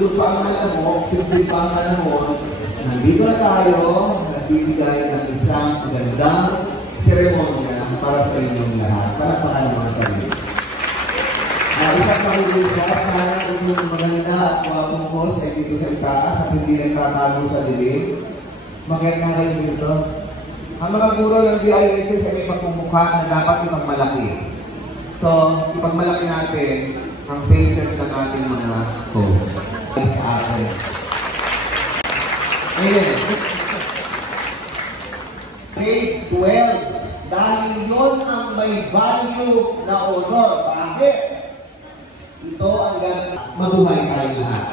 dulo pa ang alam mo, simple pa ang alam mo, nandito na tayo, nagbibigay ng isang magandang seremonya para sa inyong lahat. Palakpakan ng mga sarili. Isang pakiusap, sana inyong maganda at mga host ay dito sa itaas at hindi nagtatago sa dilim. Maganda kayo dito. Ang mga guro ng DISS ay may pagmumukha na dapat ipagmalaki. So, ipagmalaki natin ang faces ng ating mga hosts. Sa atin. Amen. Grade 12. Dahil yun ang may value na honor. Bakit? Ito ang mabuhay tayo lahat.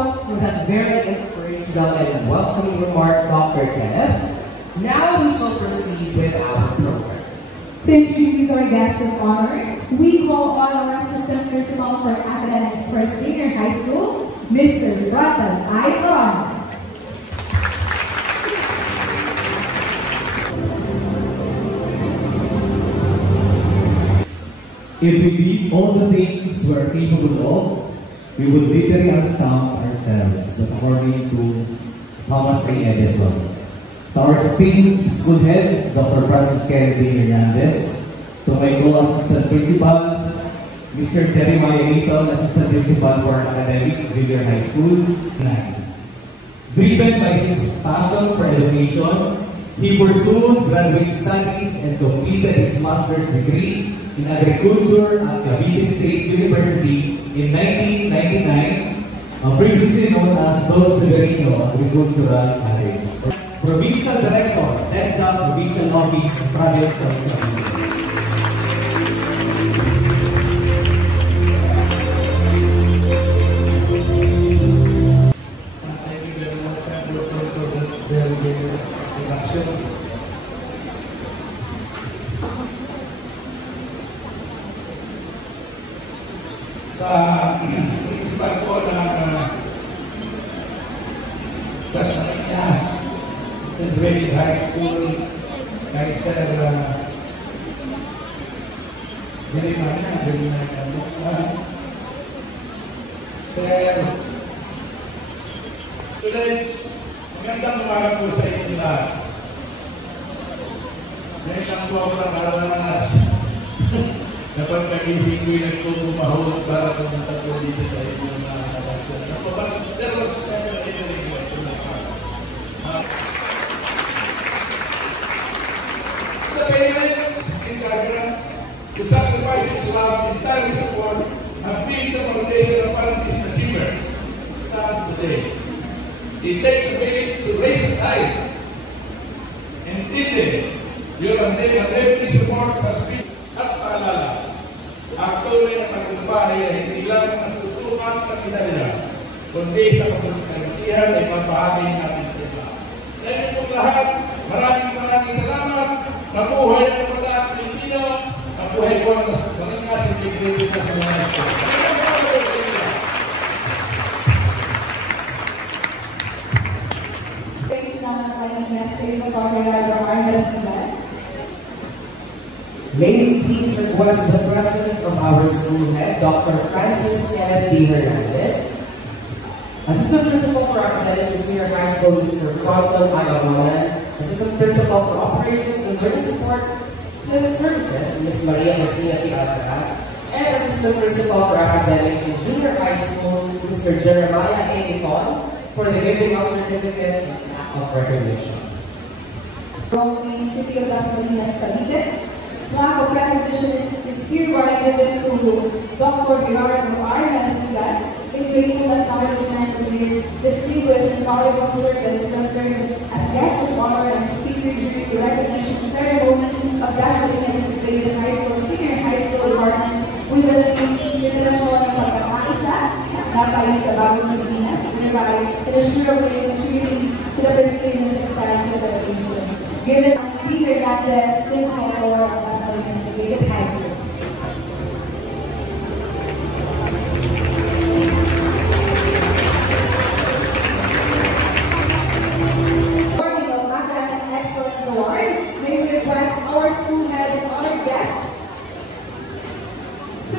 For that very inspirational and welcoming remark, Dr. Kenneth, now we shall proceed with our program. To introduce our guest of honor, we call on our Assistant Principal for Academics for Senior High School, Mr. Ratan Icon. If we did all the things we're capable of, we would literally astound ourselves, according to Thomas A. Edison. To our esteemed school head, Dr. Francis Kennedy Hernandez, to my co-assistant principals, Mr. Jeremiah Eaton, assistant principal for academics, Junior High School, 9. Driven by his passion for education, he pursued graduate studies and completed his master's degree in agriculture at Cavite State University in 1999, previously known as Dos Severino Agricultural College. Provincial Director, TESDA Provincial Office, Province of Cavite. Sa principal po ng Las Marinas Integrated High School kay Sir students, magandang umaga po sa inyo lahat. Ngayon lang po ako ng aranas. Kapag nagising ko'y nagpumahulog para pumunta po dito sa inyo na nakasyon. There was the parents and guardians who sacrifice his love and tireless support have been the foundation of Parantis achievers. Stand today. It takes a village to raise a tide. And today, your unwavering support has been at paalala. Ang tunay na pagkumpare ay hindi lang nasusukat sa medalya, kundi sa pagkakatihan ay pagpahagi natin sa iba. Kaya po lahat, maraming salamat. Mabuhay ang mga Pilipino, mabuhay po ang Marinas Integrated na sa mga ito. May we please request the presence of our school head, Dr. Francis Kennedy Hernandez, Assistant Principal for Academics for Senior High School, Mr. Fronton Agamonan, Assistant Principal for Operations and Learning Support Services, Ms. Maria Garcia Alcaraz, and Assistant Principal for Academics in Junior High School, Mr. Jeremiah A. Icon, for the giving of certificate of recognition. From the City of Las Marinas, Cavite, plaque of recognition is hereby given to Dr. Gerardo R. Nasigan in grateful acknowledgement of his distinguished and valuable service rendered as guest of honor and speaker during the recognition ceremony of Las Marinas Integrated High School Senior High School Department with the international ng pagkakaisa sa Bagong Pilipinas, whereby inassurably contributing to the pristine success of the nation. Given as Speaker Hernandez, Principal for Las Marinas Integrated High School. Awarding of Academic Excellence Award, may we request our school head and other guests to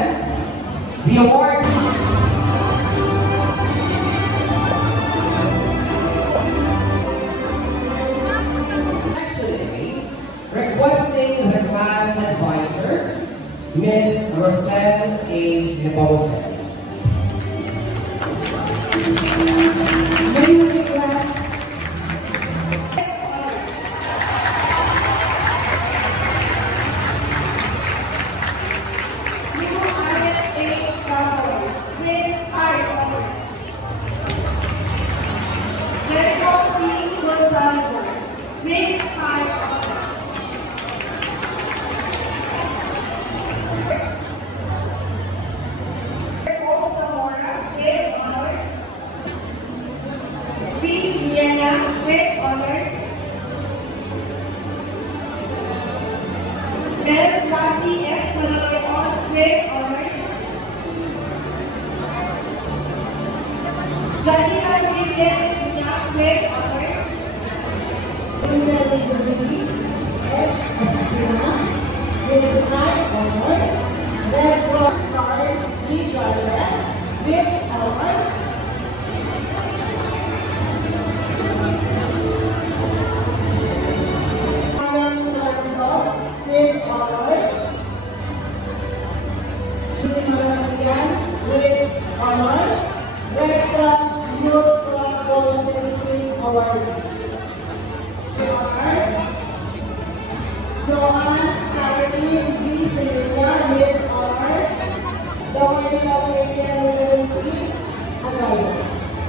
present the awardees. Actually, requesting the class advisor, Ms. Rosel A. Nebose. May we request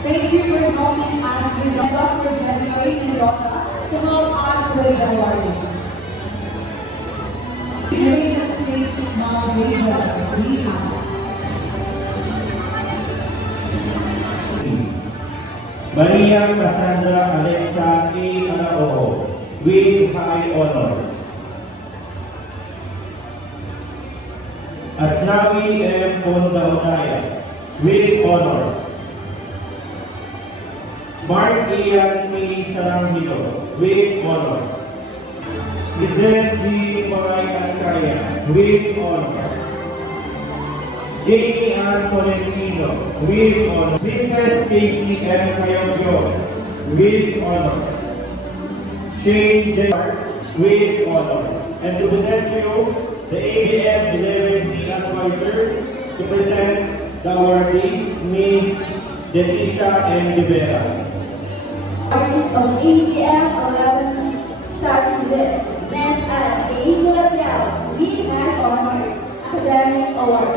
thank you for helping us with Dr. January Mendoza to help us with the awarding. During the stage nowadays, we have Maria Cassandra Alexa A. Arao with high honors. Asnawi M. Pondaodaya with honors. Mark Ian P. Sarangilo with honors. Lizette G. Pai Ancaya with honors. Jamie Ann Tolentino with honors. Mrs. Casey M. Cayogyo with honors. Shane J. with honors. And to present to you the ABM 11D advisor to present the awardees, Ms. Denisha M. Rivera. artists of ABM 11, starting with Ms. A. Gulapiao, with high honors, academic award,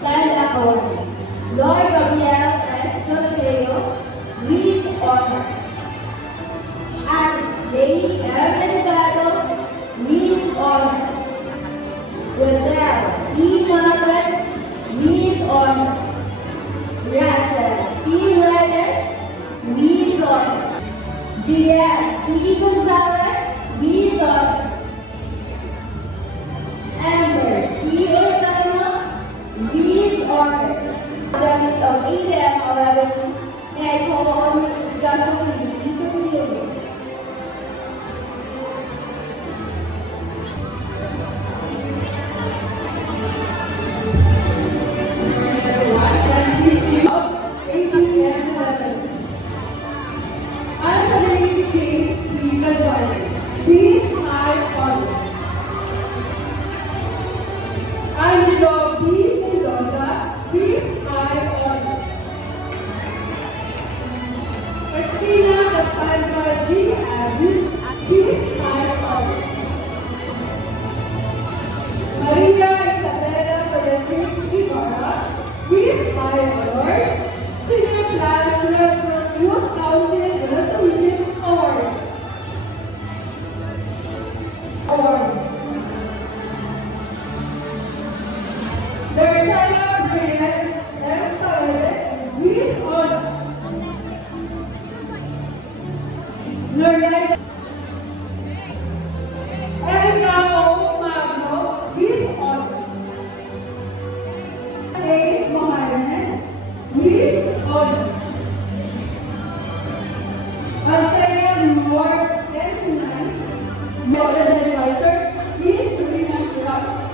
Kanda award, Lord Gabriel S. Soltero, with honors, Alice Lady M. Delgado, with honors, Wendell E. Margaret, with honors, Russell C. Reyes, with honors, Juliet E. Gonzalez, with honors, Amber C. Ortano, with honors. Academics of ABM 11, may I call on Mrs. Josephine E. Castillo. Angelo B. Mendoza, with high honors. Christina Cassandra G. Aziz, with high honors. Maria Isabella Beatriz Ibarra, with high honors. Senior Class Red Cross Youth Council Graduation Award. Darsana Brian M. Taure, with honors. Lorena Erica O. Magno, with honors. A. Mohamed, with honors. Anthea Ward and Knight, modern advisor, Miss Serena Clark.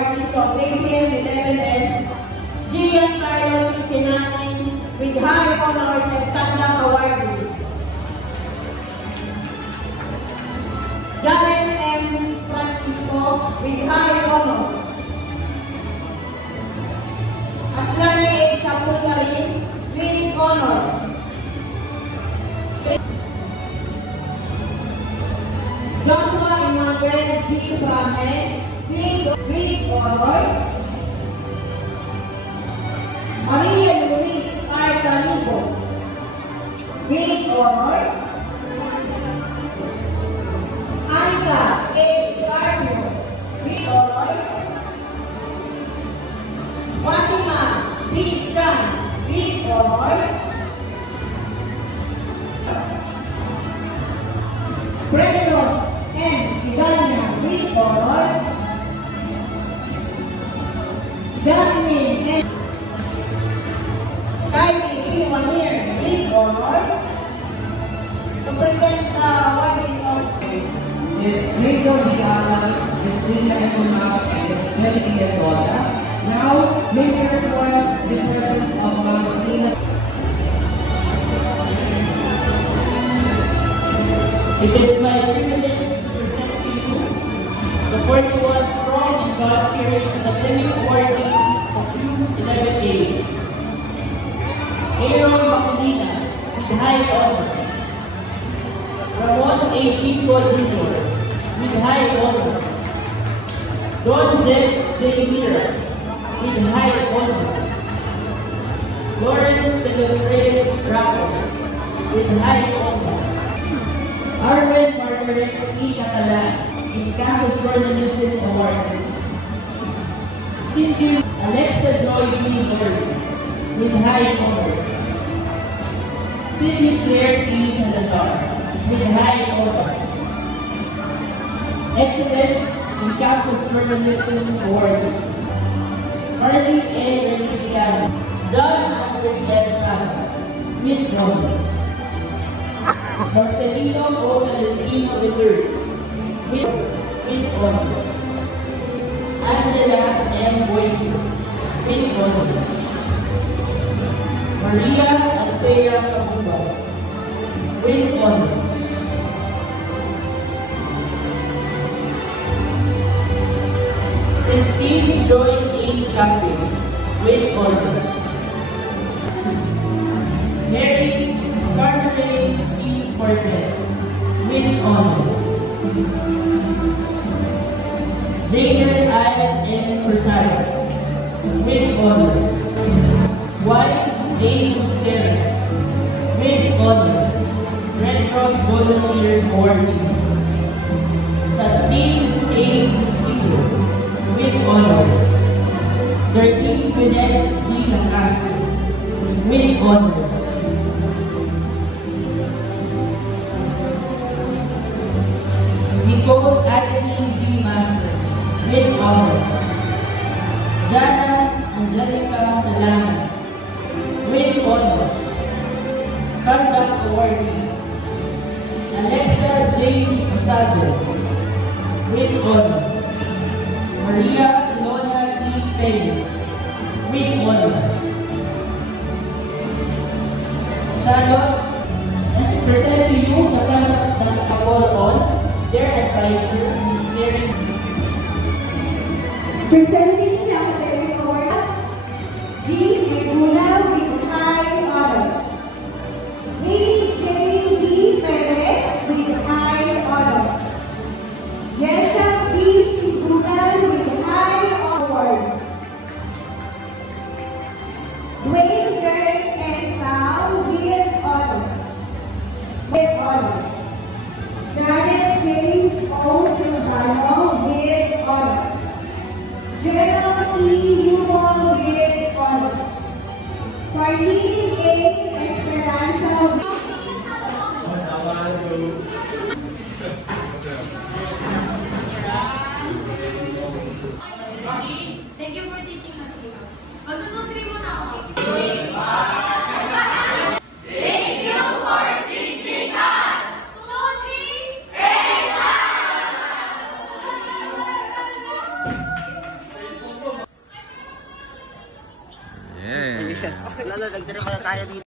awardees of April 11 Giancarlo Sinani with high honors and Tandang awardee. Janet M. Francisco with high honors. Aslani A. Shapulari with honors. Joshua Emmanuel B. Frame with honors. Maria Luis R. Canigo with honors. Aika A. Garnio with honors. Fatima B. Chan with honors. Precious M. Hidalgo with honors. Jasmine M. Kylie B. Wanir with honors. To present the awardees of Ms. Rachel Viala, Ms. Linda Ecomac, and Ms. Melody Mendoza. Now, may we request the presence of Marina. It is my privilege to present to you the 41 strong and God-fearing academic awardees of Youth 11A. Aaron Maculina with high honors. Ramon A. Kiko Jr. with high honors. Don J. Mira with high honors. Lawrence De Los Reyes Ramos with high honors. Arwen Margaret E. Catalan in Campus Journalism Award. Cindy Alexa Joy B. Murray with high honors. Cindy Claire T. Salazar with high honors. Excellence in Campus Journalism Award. Carly A. Renitiano, John Andrew F. Campus with honors. Marcelino O. Valentino III with honors. Angela M. Boyce with honors. Maria Althea Cabubas with honors. Christine Joy A. Cape with honors. Mary Carmelane C. Cortez with honors. Jaden I. M. Persano with honors. Y. A. Gutierrez with honors. Red Cross Volunteer Awardee. Kathleen A. Sigo with honors. Darlene Gwinnett G. Lacastro with honors. Nicole Adeline B. Master with honors. Jana Angelica Talana with honors. Conduct Awardee. Alexa J. Pasado with honors. Maria Ilona D. Perez with honors. Charlotte, present to you the conduct of the call on their advisor, Ms. Mary. Presenting the academic award, G. Laguna with high honors. Haley J. D. Perez with high honors. Yesha B. Laguna with high awards. Dwayne Derek and Pao with honors. Janet James O. Silvano with honors. Gerald E. Yumo with honors. Carlene A. Esperanza with Thank you for teaching us. Magtutuloy mo na ako. Thank you for teaching us. 2, 3, Yeah. Lalo, nagtira pala tayo dito.